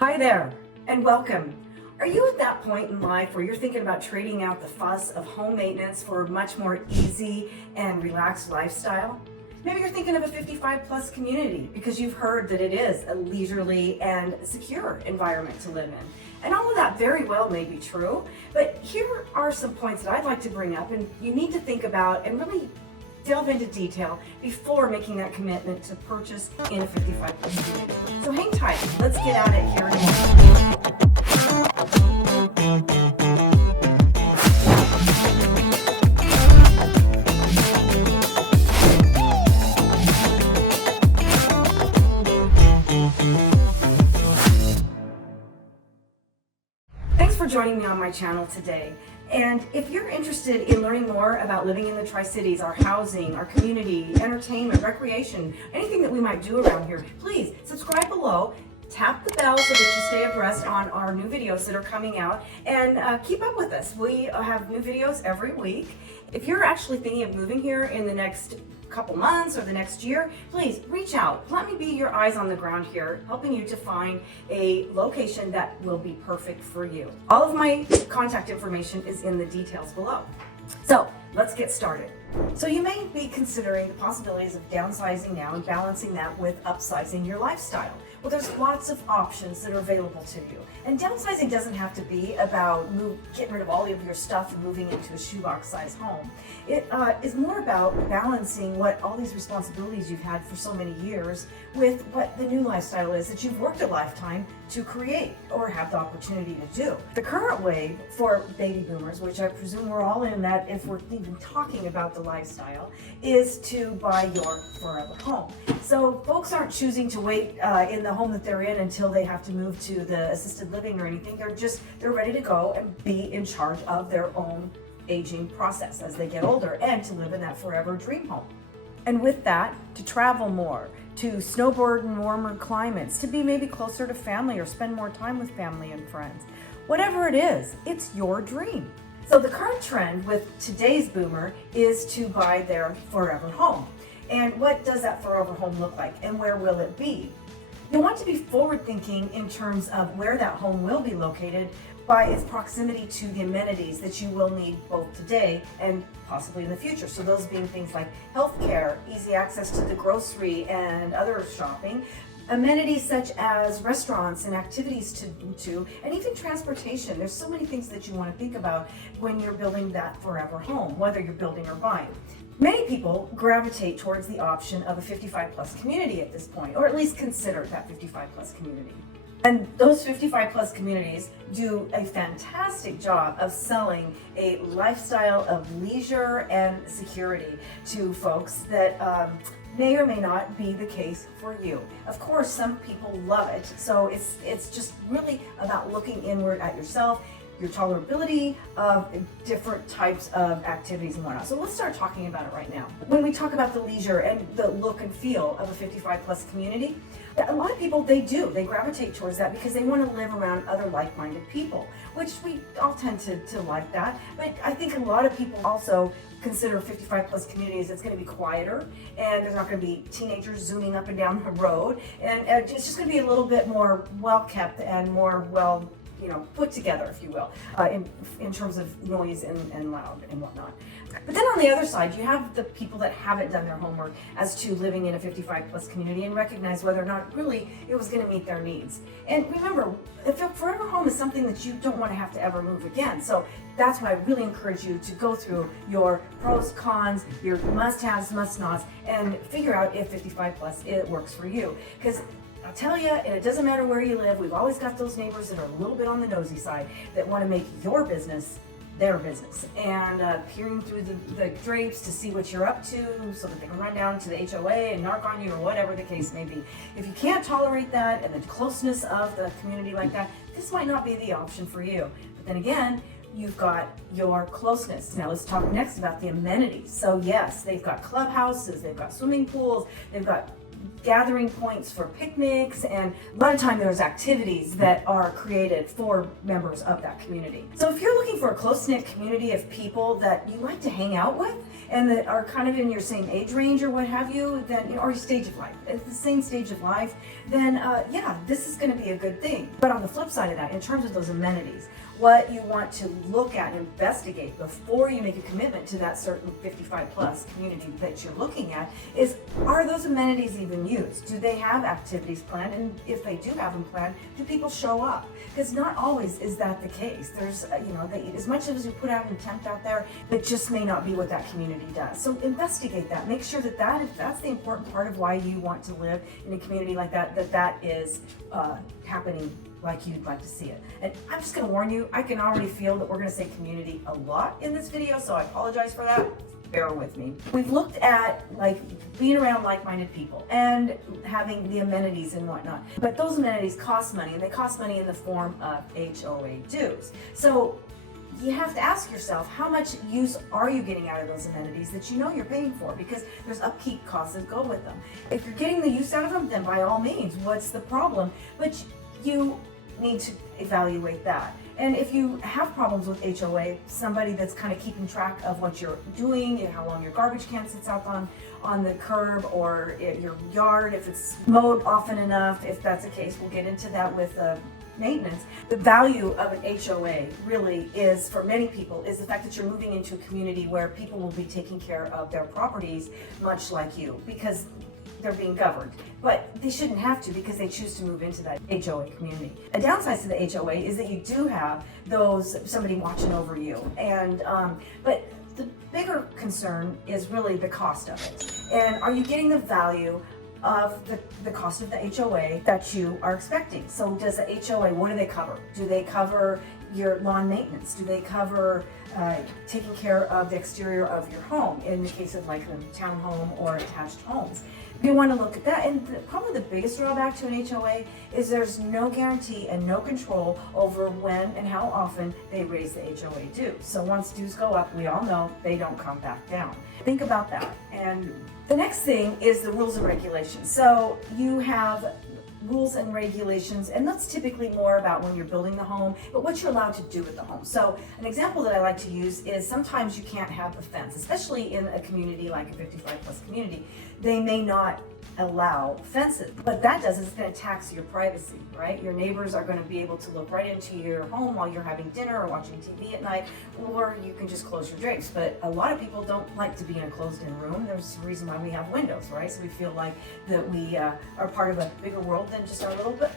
Hi there, and welcome. Are you at that point in life where you're thinking about trading out the fuss of home maintenance for a much more easy and relaxed lifestyle? Maybe you're thinking of a 55 plus community because you've heard that it is a leisurely and secure environment to live in. And all of that very well may be true, but here are some points that I'd like to bring up and you need to think about and really delve into detail before making that commitment to purchase in a 55 plus community. So hang tight, let's get at it here in a moment. Thanks for joining me on my channel today. And if you're interested in learning more about living in the Tri Cities, our housing, our community, entertainment, recreation, anything that we might do around here, please subscribe below, tap the bell so that you stay abreast on our new videos that are coming out, and keep up with us. We have new videos every week. If you're actually thinking of moving here in the next couple months or the next year, please reach out. Let me be your eyes on the ground here, helping you to find a location that will be perfect for you. All of my contact information is in the details below. So let's get started. So you may be considering the possibilities of downsizing now and balancing that with upsizing your lifestyle. Well, there's lots of options that are available to you. And downsizing doesn't have to be about getting rid of all of your stuff and moving into a shoebox-sized home. It is more about balancing what all these responsibilities you've had for so many years with what the new lifestyle is that you've worked a lifetime to create or have the opportunity to do. The current wave for baby boomers, which I presume we're all in that if we're even talking about the lifestyle, is to buy your forever home. So folks aren't choosing to wait in the home that they're in until they have to move to the assisted living or anything. They're ready to go and be in charge of their own aging process as they get older and to live in that forever dream home. And with that, to travel more, to snowboard in warmer climates, to be maybe closer to family or spend more time with family and friends. Whatever it is, it's your dream. So the current trend with today's boomer is to buy their forever home. And what does that forever home look like and where will it be? You want to be forward thinking in terms of where that home will be located by its proximity to the amenities that you will need both today and possibly in the future. So those being things like healthcare, easy access to the grocery and other shopping, amenities such as restaurants and activities to and even transportation. There's so many things that you want to think about when you're building that forever home, whether you're building or buying. Many people gravitate towards the option of a 55 plus community at this point, or at least consider that 55 plus community. And those 55 plus communities do a fantastic job of selling a lifestyle of leisure and security to folks that may or may not be the case for you. Of course, some people love it, so it's just really about looking inward at yourself, your tolerability of different types of activities and whatnot. So let's start talking about it right now. When we talk about the leisure and the look and feel of a 55 plus community, a lot of people, they gravitate towards that because they want to live around other like-minded people, which we all tend to like that. But I think a lot of people also consider 55 plus communities it's going to be quieter and there's not going to be teenagers zooming up and down the road, and it's just going to be a little bit more well kept and more well put together, if you will, in terms of noise and loud and whatnot. But then on the other side, you have the people that haven't done their homework as to living in a 55 plus community and recognize whether or not really it was going to meet their needs. And remember, if a forever home is something that you don't want to have to ever move again. So that's why I really encourage you to go through your pros, cons, your must-haves, must-nots, and figure out if 55 plus it works for you. Because I'll tell you, and it doesn't matter where you live, we've always got those neighbors that are a little bit on the nosy side that want to make your business their business and peering through the drapes to see what you're up to so that they can run down to the HOA and narc on you or whatever the case may be. If you can't tolerate that and the closeness of the community like that, this might not be the option for you. But then again, you've got your closeness. Now let's talk next about the amenities. So yes, they've got clubhouses, they've got swimming pools, they've got gathering points for picnics, and a lot of time there's activities that are created for members of that community. So if you're looking for a close-knit community of people that you like to hang out with and that are kind of in your same age range or what have you, then, or stage of life, at the same stage of life, then yeah, this is going to be a good thing. But on the flip side of that, in terms of those amenities, what you want to look at and investigate before you make a commitment to that certain 55 plus community that you're looking at is, are those amenities even used? Do they have activities planned? And if they do have them planned, do people show up? Because not always is that the case. There's, as much as you put out an attempt out there, it just may not be what that community does. So investigate that. Make sure that if that's the important part of why you want to live in a community like that, that is happening like you'd like to see it. And I'm just going to warn you, I can already feel that we're going to say community a lot in this video, so I apologize for that. Bear with me. We've looked at like being around like-minded people and having the amenities and whatnot, but those amenities cost money, and they cost money in the form of HOA dues. So you have to ask yourself, how much use are you getting out of those amenities that you know you're paying for? Because there's upkeep costs that go with them. If you're getting the use out of them, then by all means, what's the problem? But you need to evaluate that. And if you have problems with HOA, somebody that's kind of keeping track of what you're doing and how long your garbage can sits out on the curb, or your yard, if it's mowed often enough, if that's the case, we'll get into that with maintenance. The value of an HOA really is, for many people, is the fact that you're moving into a community where people will be taking care of their properties much like you, because they're being governed. But they shouldn't have to, because they choose to move into that HOA community. A downside to the HOA is that you do have somebody watching over you, and but the bigger concern is really the cost of it. And are you getting the value of the cost of the HOA that you are expecting? So does the HOA, what do they cover? Do they cover your lawn maintenance? Do they cover taking care of the exterior of your home in the case of like a townhome or attached homes? You want to look at that. And probably the biggest drawback to an HOA is there's no guarantee and no control over when and how often they raise the HOA dues. So once dues go up, we all know they don't come back down. Think about that. And the next thing is the rules and regulations. So you have rules and regulations, and that's typically more about when you're building the home, but what you're allowed to do with the home. So an example that I like to use is sometimes you can't have a fence, especially in a community like a 55 plus community. They may not allow fences. What that does is it's going to tax your privacy, right? Your neighbors are going to be able to look right into your home while you're having dinner or watching TV at night, or you can just close your drapes. But a lot of people don't like to be in a closed-in room. There's a reason why we have windows, right? So we feel like that we are part of a bigger world than just our little bit.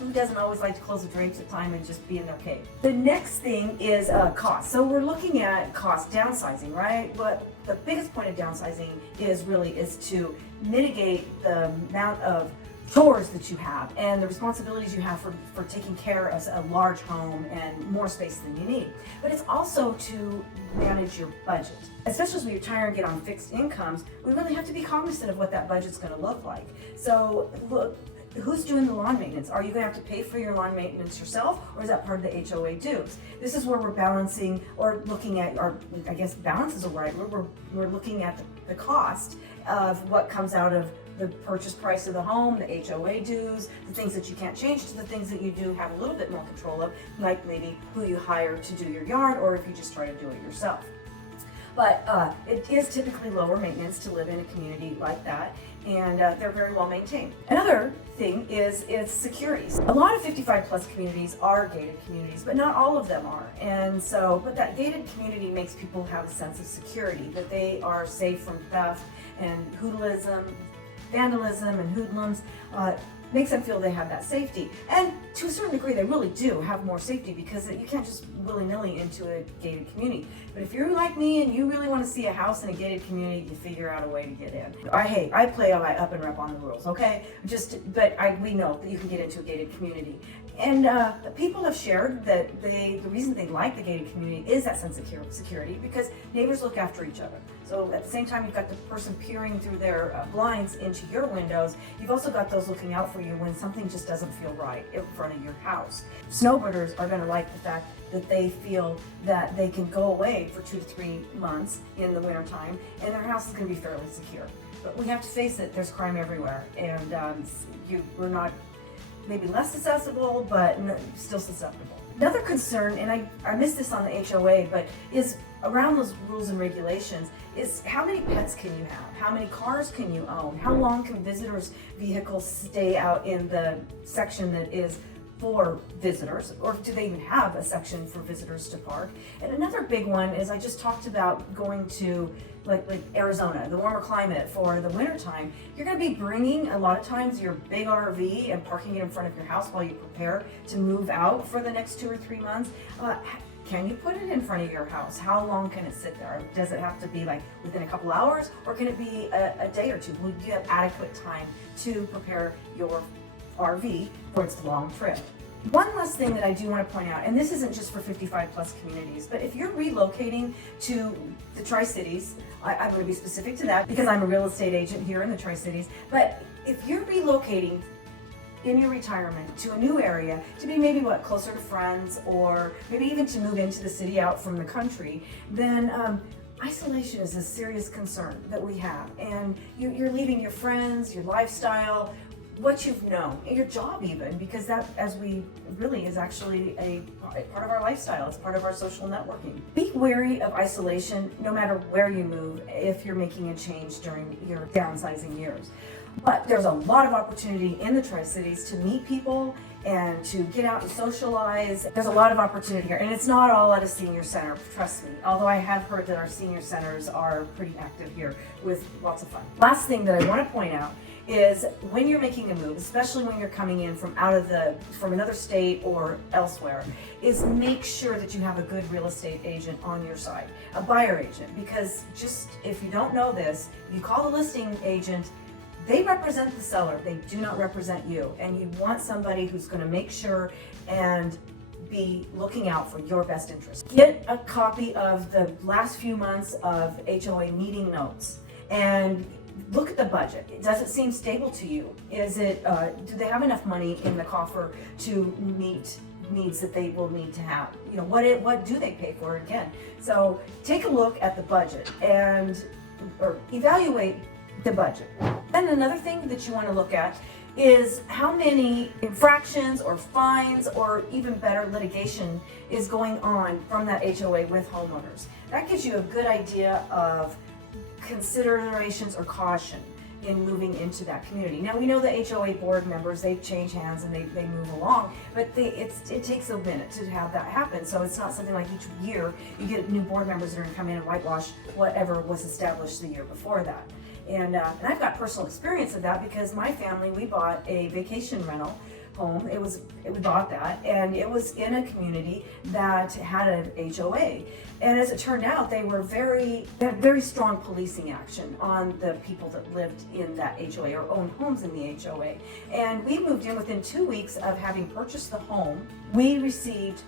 Who doesn't always like to close the drapes at time and just be in their cave? The next thing is cost. So we're looking at cost downsizing, right? But the biggest point of downsizing is to mitigate the amount of chores that you have and the responsibilities you have for taking care of a large home and more space than you need. But it's also to manage your budget. Especially as we retire and get on fixed incomes, we really have to be cognizant of what that budget's going to look like. So look, who's doing the lawn maintenance? Are you going to have to pay for your lawn maintenance yourself, or is that part of the HOA dues? This is where we're balancing or looking at, or I guess balance is a right word. We're looking at the cost of what comes out of the purchase price of the home, the HOA dues, the things that you can't change to the things that you do have a little bit more control of, like maybe who you hire to do your yard, or if you just try to do it yourself. But it is typically lower maintenance to live in a community like that, and they're very well maintained. Another thing is security. A lot of 55 plus communities are gated communities, but not all of them are. And so, but that gated community makes people have a sense of security, that they are safe from theft and vandalism and hoodlums. Makes them feel they have that safety. And to a certain degree, they really do have more safety, because you can't just willy-nilly into a gated community. But if you're like me and you really want to see a house in a gated community, you figure out a way to get in. I play up and rep on the rules, okay? We know that you can get into a gated community. And people have shared that the reason they like the gated community is that sense of security, because neighbors look after each other. So at the same time, you've got the person peering through their blinds into your windows. You've also got those looking out for you when something just doesn't feel right in front of your house. Snowbirders are going to like the fact that they feel that they can go away for 2 to 3 months in the wintertime, and their house is going to be fairly secure. but we have to face it, there's crime everywhere, and we're not maybe less accessible, but still susceptible. Another concern, and I missed this on the HOA, but is around those rules and regulations, is how many pets can you have? How many cars can you own? How long can visitors' vehicles stay out in the section that is for visitors, or do they even have a section for visitors to park? And another big one is I just talked about going to like Arizona, the warmer climate for the winter time. You're going to be bringing a lot of times your big RV and parking it in front of your house while you prepare to move out for the next 2 or 3 months. Can you put it in front of your house? How long can it sit there? Does it have to be like within a couple hours, or can it be a day or two? Will you have adequate time to prepare your RV for its long trip? One last thing that I do want to point out, and this isn't just for 55 plus communities, but if you're relocating to the Tri Cities, I'm going to be specific to that because I'm a real estate agent here in the Tri Cities, but if you're relocating in your retirement to a new area to be maybe closer to friends, or maybe even to move into the city out from the country, then isolation is a serious concern that we have, and you're leaving your friends, your lifestyle, what you've known, your job even, because that, as we really is actually a part of our lifestyle. It's part of our social networking. Be wary of isolation no matter where you move if you're making a change during your downsizing years. But there's a lot of opportunity in the Tri-Cities to meet people and to get out and socialize. There's a lot of opportunity here, and it's not all at a senior center, trust me. Although I have heard that our senior centers are pretty active here with lots of fun. Last thing that I want to point out is when you're making a move, especially when you're coming in from from another state or elsewhere, is make sure that you have a good real estate agent on your side, a buyer agent, because just if you don't know this, you call the listing agent, they represent the seller, they do not represent you, and you want somebody who's going to make sure and be looking out for your best interest. Get a copy of the last few months of HOA meeting notes and look at the budget. Does it seem stable to you? Is it, do they have enough money in the coffer to meet needs that they will need to have? You know, what do they pay for again? So take a look at the budget or evaluate the budget. Then another thing that you want to look at is how many infractions or fines or even better litigation is going on from that HOA with homeowners. That gives you a good idea of considerations or caution in moving into that community. Now we know the HOA board members, they change hands and they move along, but it takes a minute to have that happen. So it's not something like each year you get new board members that are going to come in and whitewash whatever was established the year before that. And I've got personal experience of that because my family, we bought a vacation rental home. We bought that, and it was in a community that had an HOA. And as it turned out, they had very strong policing action on the people that lived in that HOA or owned homes in the HOA. And we moved in within 2 weeks of having purchased the home. We received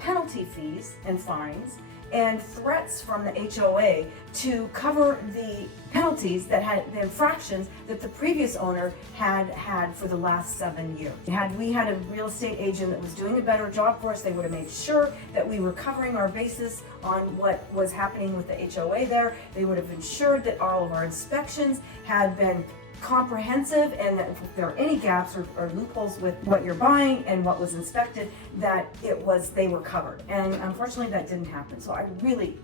penalty fees and fines and threats from the HOA to cover the penalties that had the infractions that the previous owner had for the last 7 years. Had we had a real estate agent that was doing a better job for us, they would have made sure that we were covering our basis on what was happening with the HOA there. They would have ensured that all of our inspections had been comprehensive, and that if there are any gaps or loopholes with what you're buying and what was inspected, that they were covered. And unfortunately that didn't happen. So I really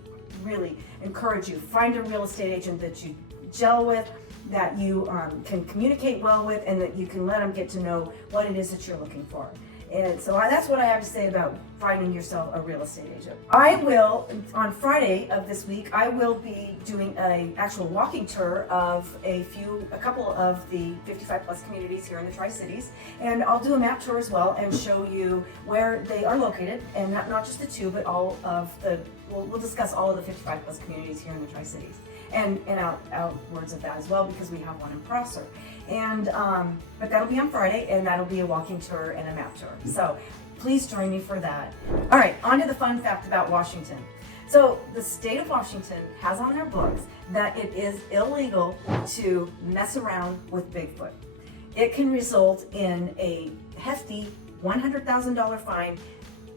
encourage you, find a real estate agent that you gel with, that you can communicate well with, and that you can let them get to know what it is that you're looking for. And so that's what I have to say about finding yourself a real estate agent. I will, on Friday of this week, I will be doing an actual walking tour of a couple of the 55 plus communities here in the Tri-Cities. And I'll do a map tour as well and show you where they are located, and not just the two, but all of we'll discuss all of the 55 plus communities here in the Tri-Cities. And outwards of that as well, because we have one in Prosser. And but that'll be on Friday, and that'll be a walking tour and a map tour. So please join me for that. All right, on to the fun fact about Washington. So the state of Washington has on their books that it is illegal to mess around with Bigfoot. It can result in a hefty $100,000 fine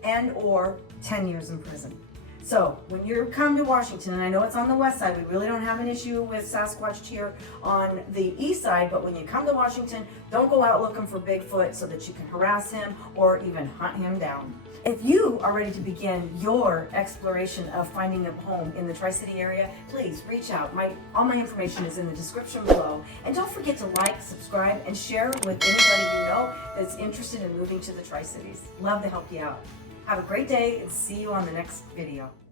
and or 10 years in prison. So when you come to Washington, and I know it's on the west side, we really don't have an issue with Sasquatch here on the east side, but when you come to Washington, don't go out looking for Bigfoot so that you can harass him or even hunt him down. If you are ready to begin your exploration of finding a home in the Tri-City area, please reach out. All my information is in the description below. And don't forget to like, subscribe, and share with anybody you know that's interested in moving to the Tri-Cities. Love to help you out. Have a great day and see you on the next video.